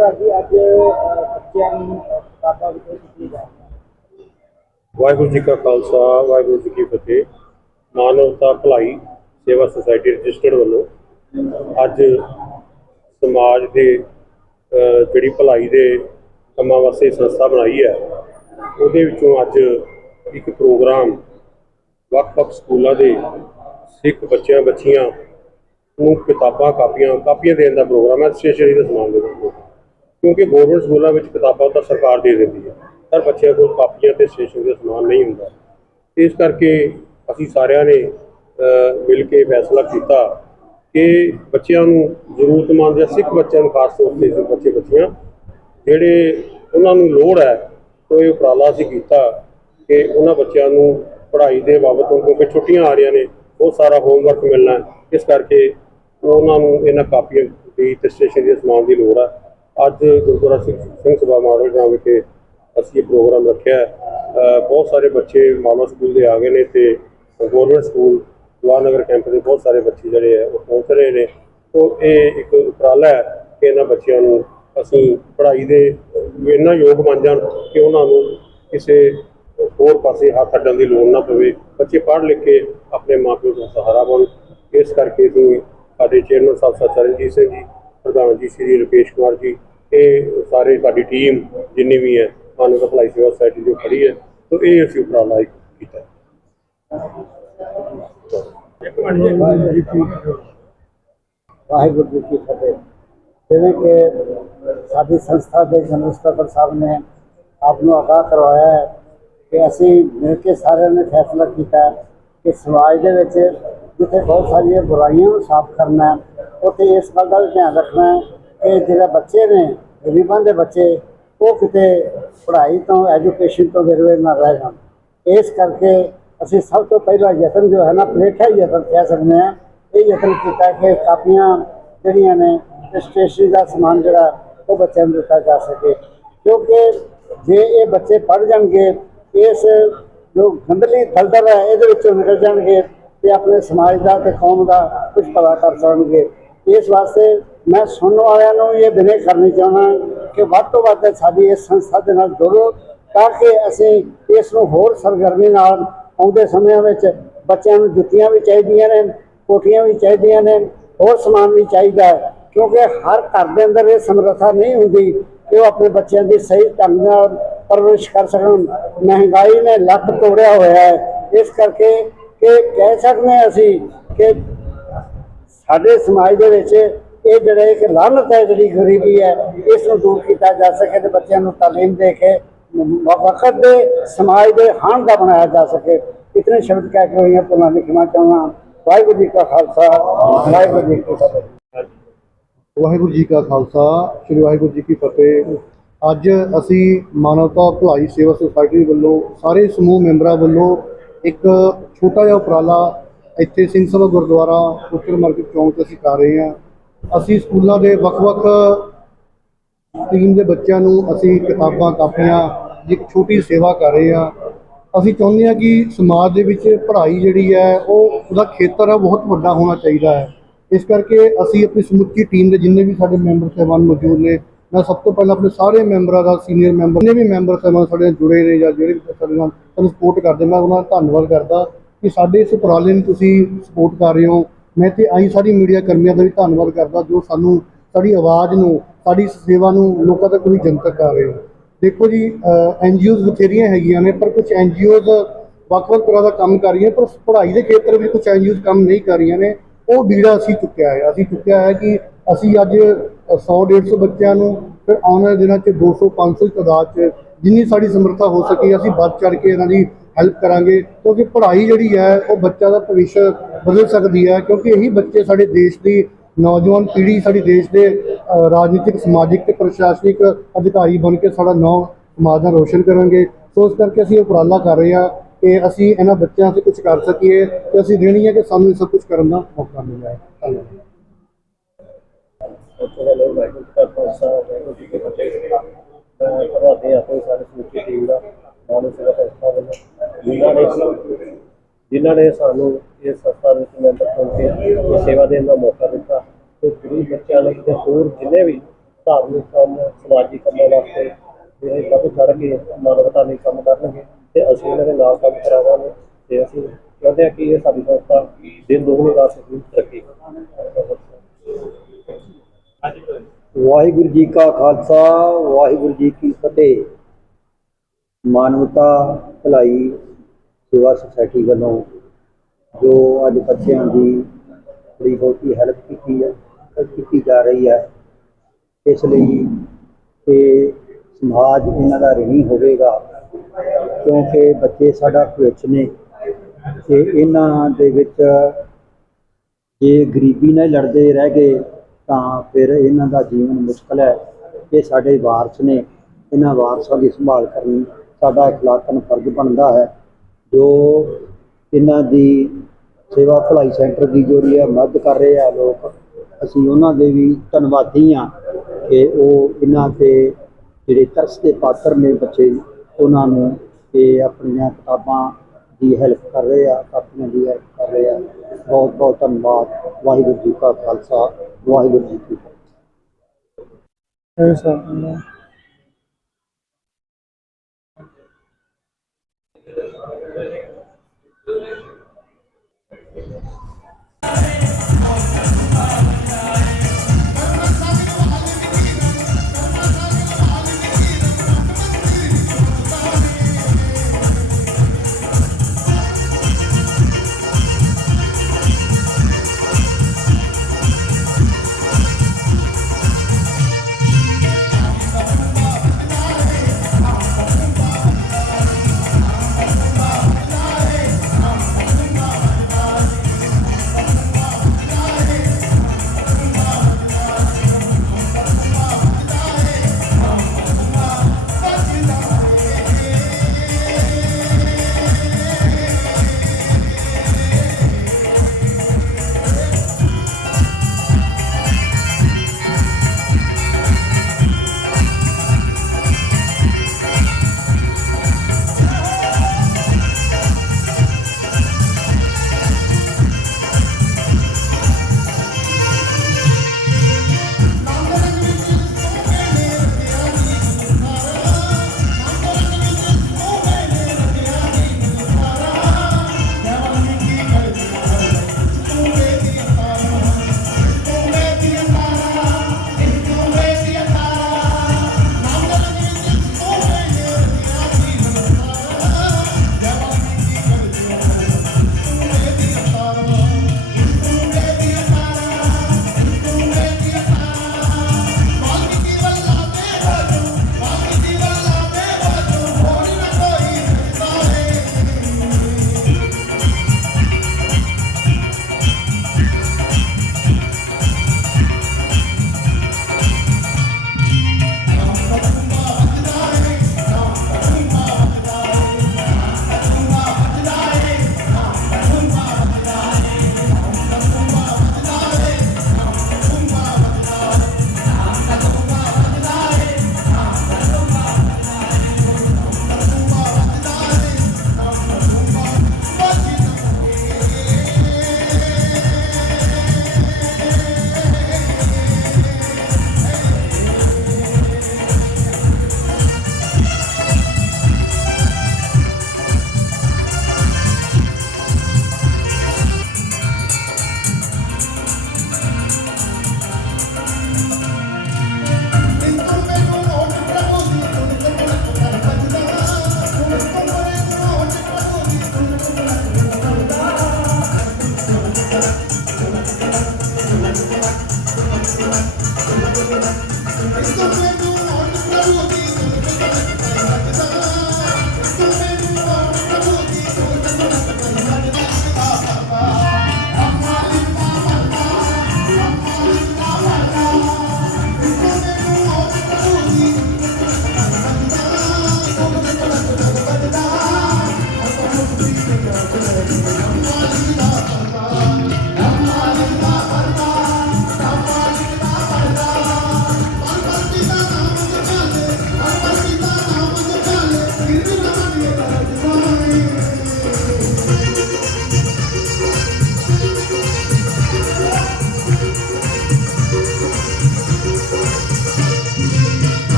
ਪ੍ਰਧਾਨ ਜੀ ਅੱਜ ਬੱਚਿਆਂ ਨੂੰ ਕਿਤਾਬਾਂ ਵਿਤਰਿਤ ਕੀਤੀ ਜਾ ਰਹੀ ਵਾਹਿਗੁਰੂ ਜੀ ਕਾ ਖਾਲਸਾ, ਵਾਹਿਗੁਰੂ ਜੀ ਕੀ ਫਤਿਹ। ਮਾਨਵਤਾ ਭਲਾਈ ਸੇਵਾ ਸੁਸਾਇਟੀ ਰਜਿਸਟਰਡ ਵੱਲੋਂ ਅੱਜ ਸਮਾਜ ਦੇ ਜਿਹੜੀ ਭਲਾਈ ਦੇ ਕੰਮਾਂ ਵਾਸਤੇ ਸੰਸਥਾ ਬਣਾਈ ਹੈ, ਉਹਦੇ ਵਿੱਚੋਂ ਅੱਜ ਇੱਕ ਪ੍ਰੋਗਰਾਮ ਵੱਖ-ਵੱਖ ਸਕੂਲਾਂ ਦੇ ਸਿੱਖ ਬੱਚਿਆਂ ਬੱਚੀਆਂ ਨੂੰ ਕਿਤਾਬਾਂ, ਕਾਪੀਆਂ ਕਾਪੀਆਂ ਦੇਣ ਦਾ ਪ੍ਰੋਗਰਾਮ ਹੈ ਸਟੇਸ਼ਨਰੀ ਦਾ ਸਮਾਨ ਦੇਣ ਦਾ ਕਿਉਂਕਿ ਗਵਰਨਮੈਂਟ ਸਕੂਲਾਂ ਵਿੱਚ ਕਿਤਾਬਾਂ ਤਾਂ ਸਰਕਾਰ ਦੇ ਦਿੰਦੀ ਹੈ। ਪਰ ਬੱਚਿਆਂ ਕੋਲ ਕਾਪੀਆਂ ਤੇ ਸਟੇਸ਼ਨਰੀ ਦਾ ਸਮਾਨ ਨਹੀਂ ਹੁੰਦਾ। ਇਸ ਕਰਕੇ ਅਸੀਂ ਸਾਰਿਆਂ ਨੇ ਮਿਲ ਕੇ ਫੈਸਲਾ ਕੀਤਾ ਕਿ ਬੱਚਿਆਂ ਨੂੰ ਜ਼ਰੂਰਤਮੰਦ ਜਾਂ ਸਿੱਖ ਬੱਚਿਆਂ ਨੂੰ ਖਾਸ ਤੌਰ ਤੇ ਬੱਚੇ ਬੱਚੀਆਂ, ਜਿਹੜੇ ਉਹਨਾਂ ਨੂੰ ਲੋੜ ਹੈ, ਉਹ ਇਹ ਉਪਰਾਲਾ ਅਸੀਂ ਕੀਤਾ ਕਿ ਉਹਨਾਂ ਬੱਚਿਆਂ ਨੂੰ ਪੜ੍ਹਾਈ ਦੇ ਬਾਬਤ ਕਿਉਂਕਿ ਛੁੱਟੀਆਂ ਆ ਰਹੀਆਂ ਨੇ ਉਹ ਸਾਰਾ ਹੋਮਵਰਕ ਮਿਲਣਾ ਇਸ ਕਰਕੇ ਉਹਨਾਂ ਨੂੰ ਇਹਨਾਂ ਕਾਪੀਆਂ ਦੀ ਤੇ ਸਟੇਸ਼ਨਰੀ ਦੇ ਸਮਾਨ ਦੀ ਲੋੜ ਹੈ। ਅੱਜ ਗੁਰਦੁਆਰਾ ਸਿੰਘ ਸਿੰਘ ਸਭਾ ਮਾਡਲ ਗਰਾਊਂਡ ਵਿਖੇ ਅਸੀਂ ਇਹ ਪ੍ਰੋਗਰਾਮ ਰੱਖਿਆ ਬਹੁਤ ਸਾਰੇ ਬੱਚੇ ਮਾਲਵਾ ਸਕੂਲ ਦੇ ਆ ਗਏ ਨੇ ਤੇ ਗਵਰਨਮੈਂਟ ਸਕੂਲ ਨਗਰ ਕੈਂਪ ਦੇ ਬਹੁਤ ਸਾਰੇ ਬੱਚੇ ਜਿਹੜੇ ਹੈ ਉਹ ਪਹੁੰਚ ਰਹੇ ਨੇ। ਤੋਂ ਇਹ ਇੱਕ ਉਪਰਾਲਾ ਹੈ ਕਿ ਇਹਨਾਂ ਬੱਚਿਆਂ ਨੂੰ ਅਸੀਂ ਪੜ੍ਹਾਈ ਦੇ ਇੰਨਾ ਯੋਗ ਬਣ ਜਾਣ ਕਿ ਉਹਨਾਂ ਨੂੰ ਕਿਸੇ ਹੋਰ ਪਾਸੇ ਹੱਥ ਅੱਡਣ ਦੀ ਲੋੜ ਨਾ ਪਵੇ। ਬੱਚੇ ਪੜ੍ਹ ਲਿਖ ਕੇ ਆਪਣੇ ਮਾਪਿਆਂ ਦਾ ਸਹਾਰਾ ਬਣ ਇਸ ਕਰਕੇ ਅਸੀਂ ਸਾਡੇ ਚੇਅਰਮੈਨ ਸਾਹਿਬ ਸਰ ਚਰਨਜੀਤ ਸਿੰਘ ਜੀ ਪ੍ਰਧਾਨ ਜੀ, ਸ੍ਰੀ ਰਕੇਸ਼ ਕੁਮਾਰ ਜੀ, ਇਹ ਸਾਰੇ ਸਾਡੀ ਟੀਮ ਜਿੰਨੀ ਵੀ ਹੈ ਮਾਨਵਤਾ ਭਲਾਈ ਸੇਵਾ ਸੁਸਾਇਟੀ ਜੋ ਖੜੀ ਹੈ, ਤੋਂ ਇਹ ਅਸੀਂ ਉਪਰਾਲਾ ਇੱਕ ਕੀਤਾ ਵਾਹਿਗੁਰੂ ਜੀ ਕੀ ਵਾਹਿਗੁਰੂ ਜੀ ਕੀ ਫਤਿਹ। ਜਿਵੇਂ ਕਿ ਸਾਡੀ ਸੰਸਥਾ ਦੇ ਜਨਰਲ ਸਕੱਤਰ ਸਾਹਿਬ ਨੇ ਆਪ ਨੂੰ ਆਗਾਹ ਕਰਵਾਇਆ ਹੈ ਕਿ ਅਸੀਂ ਮਿਲ ਕੇ ਸਾਰਿਆਂ ਨੇ ਫੈਸਲਾ ਕੀਤਾ ਹੈ ਕਿ ਸਮਾਜ ਦੇ ਵਿੱਚ ਜਿੱਥੇ ਬਹੁਤ ਸਾਰੀਆਂ ਬੁਰਾਈਆਂ ਨੂੰ ਸਾਫ਼ ਕਰਨਾ ਉੱਥੇ ਇਸ ਗੱਲ ਦਾ ਵੀ ਧਿਆਨ ਰੱਖਣਾ ਕਿ ਜਿਹੜੇ ਬੱਚੇ ਨੇ, ਗਰੀਬਾਂ ਦੇ ਬੱਚੇ, ਉਹ ਕਿਤੇ ਪੜ੍ਹਾਈ ਤੋਂ, ਐਜੂਕੇਸ਼ਨ ਤੋਂ ਵਿਰਵੇ ਨਾ ਰਹਿ ਜਾਣ। ਇਸ ਕਰਕੇ ਅਸੀਂ ਸਭ ਤੋਂ ਪਹਿਲਾ ਯਤਨ ਜੋ ਹੈ ਨਾ ਪਲੇਠਾ ਯਤਨ ਕਹਿ ਸਕਦੇ ਹਾਂ। ਇਹ ਯਤਨ ਕੀਤਾ ਕਿ ਕਾਪੀਆਂ ਜਿਹੜੀਆਂ ਨੇ ਸਟੇਸ਼ਨਰੀ ਦਾ ਸਮਾਨ ਜਿਹੜਾ, ਉਹ ਬੱਚਿਆਂ ਨੂੰ ਦਿੱਤਾ ਜਾ ਸਕੇ। ਕਿਉਂਕਿ ਜੇ ਇਹ ਬੱਚੇ ਪੜ੍ਹ ਜਾਣਗੇ, ਇਸ ਜੋ ਗੰਦਲੀ ਦਲਦਲ ਹੈ, ਇਹਦੇ ਵਿੱਚੋਂ ਨਿਕਲ ਜਾਣਗੇ ਤੇ ਆਪਣੇ ਸਮਾਜ ਦਾ ਤੇ ਕੌਮ ਦਾ ਕੁਝ ਭਲਾ ਕਰ ਸਕਣਗੇ। ਇਸ ਵਾਸਤੇ ਮੈਂ ਸੁਣਨ ਵਾਲਿਆਂ ਨੂੰ ਇਹ ਬੇਨਤੀ ਕਰਨੀ ਚਾਹੁੰਦਾ ਕਿ ਵੱਧ ਤੋਂ ਵੱਧ ਸਾਡੀ ਇਸ ਸੰਸਥਾ ਦੇ ਨਾਲ ਜੁੜੋ, ਤਾਂ ਕਿ ਅਸੀਂ ਇਸ ਨੂੰ ਹੋਰ ਸਰਗਰਮੀ ਨਾਲ ਆਉਂਦੇ ਸਮਿਆਂ ਵਿੱਚ ਬੱਚਿਆਂ ਨੂੰ ਜੁੱਤੀਆਂ ਵੀ ਚਾਹੀਦੀਆਂ ਨੇ, ਕੋਠੀਆਂ ਵੀ ਚਾਹੀਦੀਆਂ ਨੇ, ਹੋਰ ਸਮਾਨ ਵੀ ਚਾਹੀਦਾ ਹੈ। ਕਿਉਂਕਿ ਹਰ ਘਰ ਦੇ ਅੰਦਰ ਇਹ ਸਮਰੱਥਾ ਨਹੀਂ ਹੁੰਦੀ ਕਿ ਉਹ ਆਪਣੇ ਬੱਚਿਆਂ ਦੀ ਸਹੀ ਢੰਗ ਨਾਲ ਪਰਵਰਿਸ਼ ਕਰ ਸਕਣ। ਮਹਿੰਗਾਈ ਨੇ ਲੱਕ ਤੋੜਿਆ ਹੋਇਆ ਹੈ। ਇਸ ਕਰਕੇ ਕਿ ਕਹਿ ਸਕਦੇ ਹਾਂ ਅਸੀਂ ਕਿ ਸਾਡੇ ਸਮਾਜ ਦੇ ਵਿੱਚ ਇਹ ਜਿਹੜੇ ਇੱਕ ਲਾਹਨਤ ਹੈ, ਜਿਹੜੀ ਗਰੀਬੀ ਹੈ, ਇਸ ਨੂੰ ਦੂਰ ਕੀਤਾ ਜਾ ਸਕੇ ਤੇ ਬੱਚਿਆਂ ਨੂੰ ਤਾਲੀਮ ਦੇ ਕੇ ਵਕਤ ਦੇ ਸਮਾਜ ਦੇ ਹਾਣ ਦਾ ਬਣਾਇਆ ਜਾ ਸਕੇ। ਇਤਨੇ ਸ਼ਬਦ ਕਹਿ ਕੇ ਹੋਈਆਂ ਤੋਂ ਲਿਖਣਾ ਚਾਹੁੰਦਾ ਵਾਹਿਗੁਰੂ ਜੀ ਕਾ ਖਾਲਸਾ, ਵਾਹਿਗੁਰੂ ਜੀ ਕੀ ਫਤਿਹ। ਵਾਹਿਗੁਰੂ ਜੀ ਕਾ ਖਾਲਸਾ, ਸ੍ਰੀ ਵਾਹਿਗੁਰੂ ਜੀ ਕੀ ਫਤਿਹ। ਅੱਜ ਅਸੀਂ ਮਾਨਵਤਾ ਭਲਾਈ ਸੇਵਾ ਸੁਸਾਇਟੀ ਵੱਲੋਂ ਸਾਰੇ ਸਮੂਹ ਮੈਂਬਰਾਂ ਵੱਲੋਂ ਇੱਕ ਛੋਟਾ ਜਿਹਾ ਉਪਰਾਲਾ ਇੱਥੇ ਸਿੰਘ ਸਭਾ ਗੁਰਦੁਆਰਾ ਉੱਤਰ ਮਾਰਕੀਟ ਚੌਂਕ 'ਤੇ ਅਸੀਂ ਕਰ ਰਹੇ ਹਾਂ। ਅਸੀਂ ਸਕੂਲਾਂ ਦੇ ਵੱਖ-ਵੱਖ ਟੀਮ ਦੇ ਬੱਚਿਆਂ ਨੂੰ ਅਸੀਂ ਕਿਤਾਬਾਂ, ਕਾਪੀਆਂ, ਇੱਕ ਛੋਟੀ ਸੇਵਾ ਕਰ ਰਹੇ ਹਾਂ। ਅਸੀਂ ਚਾਹੁੰਦੇ ਹਾਂ ਕਿ ਸਮਾਜ ਦੇ ਵਿੱਚ ਪੜ੍ਹਾਈ ਜਿਹੜੀ ਹੈ, ਉਹ ਉਹਦਾ ਖੇਤਰ ਹੈ ਬਹੁਤ ਵੱਡਾ ਹੋਣਾ ਚਾਹੀਦਾ ਹੈ। ਇਸ ਕਰਕੇ ਅਸੀਂ ਆਪਣੀ ਸਮੁੱਚੀ ਟੀਮ ਦੇ ਜਿੰਨੇ ਵੀ ਸਾਡੇ ਮੈਂਬਰ ਸਹਿਬਾਨ ਮੌਜੂਦ ਨੇ ਮੈਂ ਸਭ ਤੋਂ ਪਹਿਲਾਂ ਆਪਣੇ ਸਾਰੇ ਮੈਂਬਰਾਂ ਦਾ ਸੀਨੀਅਰ ਮੈਂਬਰ ਜਿੰਨੇ ਵੀ ਮੈਂਬਰ ਸਹਿਬਾਨ ਸਾਡੇ ਨਾਲ ਜੁੜੇ ਨੇ ਜਾਂ ਜਿਹੜੇ ਸਾਡੇ ਨਾਲ ਸਾਨੂੰ ਸਪੋਰਟ ਕਰਦੇ, ਮੈਂ ਉਹਨਾਂ ਦਾ ਧੰਨਵਾਦ ਕਰਦਾ ਕਿ ਸਾਡੇ ਇਸ ਉਪਰਾਲੇ ਨੂੰ ਤੁਸੀਂ ਸਪੋਰਟ ਕਰ ਰਹੇ ਹੋ। ਮੈਂ ਤੇ ਆਈ ਸਾਰੀ ਮੀਡੀਆ ਕਰਮੀਆਂ ਦਾ ਵੀ ਧੰਨਵਾਦ ਕਰਦਾ ਜੋ ਸਾਨੂੰ ਸਾਡੀ ਆਵਾਜ਼ ਨੂੰ, ਸਾਡੀ ਸੇਵਾ ਨੂੰ ਲੋਕਾਂ ਤੱਕ ਵੀ ਜਨਤਕ ਕਰ ਰਹੇ ਹੋ। ਦੇਖੋ ਜੀ ਐਨਜੀਓਜ਼ ਬਥੇਰੀਆਂ ਹੈਗੀਆਂ ਨੇ, ਪਰ ਕੁਝ ਐਨਜੀਓਜ਼ ਵੱਖ-ਵੱਖ ਤਰ੍ਹਾਂ ਦਾ ਕੰਮ ਕਰ ਰਹੀਆਂ ਪਰ ਪੜ੍ਹਾਈ ਦੇ ਖੇਤਰ ਵਿੱਚ ਕੁਝ ਐਨਜੀਓਜ਼ ਕੰਮ ਨਹੀਂ ਕਰ ਰਹੀਆਂ ਨੇ। ਉਹ ਬੀੜਾ ਅਸੀਂ ਚੁੱਕਿਆ ਹੈ, ਅਸੀਂ ਚੁੱਕਿਆ ਹੈ ਕਿ ਅਸੀਂ ਅੱਜ 100 150 ਬੱਚਿਆਂ ਨੂੰ ਫਿਰ ਆਉਣ ਵਾਲੇ ਦਿਨਾਂ 'ਚ 200 500 ਦੀ ਤਾਦਾਦ 'ਚ ਜਿੰਨੀ ਸਾਡੀ ਸਮਰੱਥਾ ਹੋ ਸਕੇ, ਅਸੀਂ ਵੱਧ ਚੜ ਕੇ ਇਹਨਾਂ ਦੀ ਹੈਲਪ ਕਰਾਂਗੇ। ਕਿਉਂਕਿ ਪੜ੍ਹਾਈ ਜਿਹੜੀ ਹੈ, ਉਹ ਬੱਚਾ ਦਾ ਭਵਿੱਖ ਬਦਲ ਸਕਦੀ ਹੈ। ਕਿਉਂਕਿ ਇਹੀ ਬੱਚੇ ਸਾਡੇ ਦੇਸ਼ ਦੀ ਨੌਜਵਾਨ ਪੀੜ੍ਹੀ, ਸਾਡੀ ਦੇਸ਼ ਦੇ ਰਾਜਨੀਤਿਕ, ਸਮਾਜਿਕ ਤੇ ਪ੍ਰਸ਼ਾਸਨਿਕ ਅਧਿਕਾਰੀ ਬਣ ਕੇ ਸਾਡਾ ਨੌ ਸਮਾਜ ਦਾ ਰੋਸ਼ਨ ਕਰਨਗੇ ਸੋ ਇਸ ਕਰਕੇ ਅਸੀਂ ਉਪਰਾਲਾ ਕਰ ਰਹੇ ਹਾਂ ਕਿ ਅਸੀਂ ਇਹਨਾਂ ਬੱਚਿਆਂ ਤੇ ਕੁਝ ਕਰ ਸਕੀਏ ਤੇ ਅਸੀਂ ਦੇਣੀ ਹੈ ਕਿ ਸਾਨੂੰ ਇਹ ਸਭ ਕੁਝ ਕਰਨ ਦਾ ਮੌਕਾ ਮਿਲਿਆ ਹੈ। ਧੰਨਵਾਦ। ਉੱਥੇ ਵਾਹਿਗੁਰੂ ਜੀ ਕਾ ਖਾਲਸਾ, ਵਾਹਿਗੁਰੂ ਜੀ ਕੀ ਫਤਿਹ। ਮੈਂ ਤੁਹਾਡੇ ਆਪਣੀ ਸਾਰੇ ਸਮੁੱਚੀ ਟੀਮ ਦਾ ਮਾਨਵ ਸੇਵਾ ਸੰਸਥਾ ਵੱਲੋਂ, ਜਿਨ੍ਹਾਂ ਨੇ ਜਿਨ੍ਹਾਂ ਨੇ ਸਾਨੂੰ ਇਸ ਸੰਸਥਾ ਵਿੱਚ ਮੈਂਬਰ ਚੁਣ ਕੇ ਸੇਵਾ ਦੇਣ ਦਾ ਮੌਕਾ ਦਿੱਤਾ, ਤੇ ਗਰੀਬ ਬੱਚਿਆਂ ਲਈ ਤੇ ਹੋਰ ਜਿੰਨੇ ਵੀ ਧਾਰਮਿਕ ਕੰਮ, ਸਮਾਜਿਕ ਕੰਮਾਂ ਵਾਸਤੇ ਇਹ ਵੱਧ ਚੜ ਕੇ ਮਾਨਵਤਾ ਲਈ ਕੰਮ ਕਰਨਗੇ, ਤੇ ਅਸੀਂ ਇਹਨਾਂ ਦੇ ਨਾਲ ਕੰਮ ਕਰਾਵਾਂਗੇ, ਤੇ ਅਸੀਂ ਚਾਹੁੰਦੇ ਹਾਂ ਕਿ ਇਹ ਸਾਡੀ ਸੰਸਥਾ ਦਿਨ ਦੁਗਣੀ ਰਾਤ ਚੌਗੁਣੀ ਤਰੱਕੀ ਕਰੇ ਵਾਹਿਗੁਰੂ ਜੀ ਕਾ ਖਾਲਸਾ, ਵਾਹਿਗੁਰੂ ਜੀ ਕੀ ਫਤਿਹ। ਮਾਨਵਤਾ, ਭਲਾਈ, ਸੇਵਾ ਸੁਸਾਇਟੀ ਵੱਲੋਂ ਜੋ ਅੱਜ ਬੱਚਿਆਂ ਦੀ ਥੋੜ੍ਹੀ ਬਹੁਤੀ ਹੈਲਪ ਕੀਤੀ ਹੈ ਕੀਤੀ ਜਾ ਰਹੀ ਹੈ, ਇਸ ਲਈ ਕਿ ਸਮਾਜ ਇਹਨਾਂ ਦਾ ਰਿਣੀ ਹੋਵੇਗਾ, ਕਿਉਂਕਿ ਬੱਚੇ ਸਾਡਾ ਭਵਿੱਖ ਨੇ ਤੇ ਇਹਨਾਂ ਦੇ ਵਿੱਚ ਜੇ ਗਰੀਬੀ ਨਾਲ ਲੜਦੇ ਰਹਿ ਗਏ ਤਾਂ ਫਿਰ ਇਹਨਾਂ ਦਾ ਜੀਵਨ ਮੁਸ਼ਕਲ ਹੈ ਇਹ ਸਾਡੇ ਵਾਰਸ ਨੇ ਇਹਨਾਂ ਵਾਰਸਾਂ ਦੀ ਸੰਭਾਲ ਕਰਨੀ ਸਾਡਾ ਇਖਲਾਕਨ ਫਰਜ਼ ਬਣਦਾ ਹੈ। ਜੋ ਇਹਨਾਂ ਦੀ ਸੇਵਾ ਭਲਾਈ ਸੈਂਟਰ ਦੀ ਜਿਹੜੀ ਹੈ, ਮਦਦ ਕਰ ਰਹੇ ਆ ਲੋਕ, ਅਸੀਂ ਉਹਨਾਂ ਦੇ ਵੀ ਧੰਨਵਾਦੀ ਹਾਂ ਕਿ ਉਹ ਇਹਨਾਂ ਤੇ ਜਿਹੜੇ ਤਰਸ ਦੇ ਪਾਤਰ ਨੇ ਬੱਚੇ, ਉਹਨਾਂ ਨੂੰ ਇਹ ਆਪਣੀਆਂ ਕਿਤਾਬਾਂ ਦੀ ਹੈਲਪ ਕਰ ਰਹੇ ਆ ਕਾਪੀਆਂ ਦੀ ਹੈਲਪ ਕਰ ਰਹੇ ਆ। ਬਹੁਤ ਬਹੁਤ ਧੰਨਵਾਦ। ਵਾਹਿਗੁਰੂ ਜੀ ਕਾ ਖਾਲਸਾ, ਵਾਹਿਗੁਰੂ ਜੀ ਕੀ ਫਤਿਹ। ਸਿਮਰਨ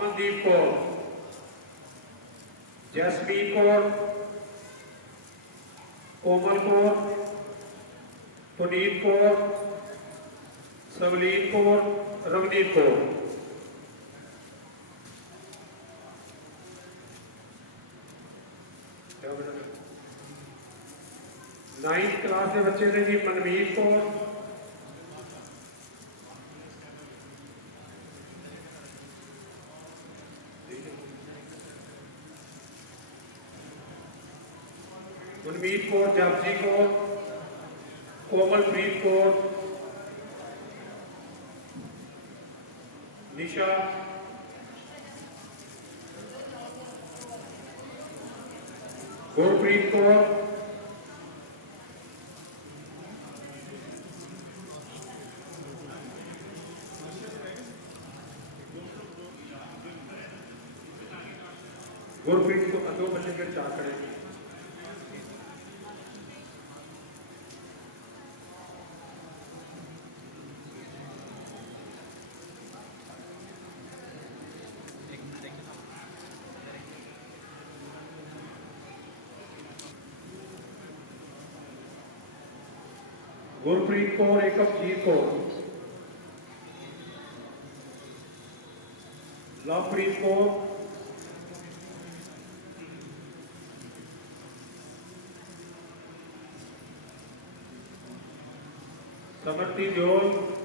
ਅਮਨਦੀਪ ਕੌਰ ਜਸਮੀਤ ਕੌਰ ਕੋਮਲ ਕੌਰ ਪੁਨੀਤ ਕੌਰ ਸਵਲੀਨ ਕੌਰ ਰਵਨੀਤ ਕੌਰ ਨਾਈਨਥ ਕਲਾਸ ਦੇ ਬੱਚੇ ਨੇ ਜੀ ਮਨਵੀਰ ਕੌਰ ਮਨਵੀਰ ਕੌਰ ਜਪਜੀ ਕੌਰ ਕੋਮਲਪ੍ਰੀਤ ਕੌਰ ਨਿਸ਼ਾ ਗੁਰਪ੍ਰੀਤ ਕੌਰ ਗੁਰਪ੍ਰੀਤ ਕੋ ਦੋ ਬੱਚੇ ਜਿਹੜੇ ਚਾਰ ਖੜੇ ਨੇ ਗੁਰਪ੍ਰੀਤ ਕੌਰ ਏਕਮਜੀਤ ਕੌਰ। ਲਵਪ੍ਰੀਤ ਕੌਰ। ਸਮਰਤੀ ਜੋਨ।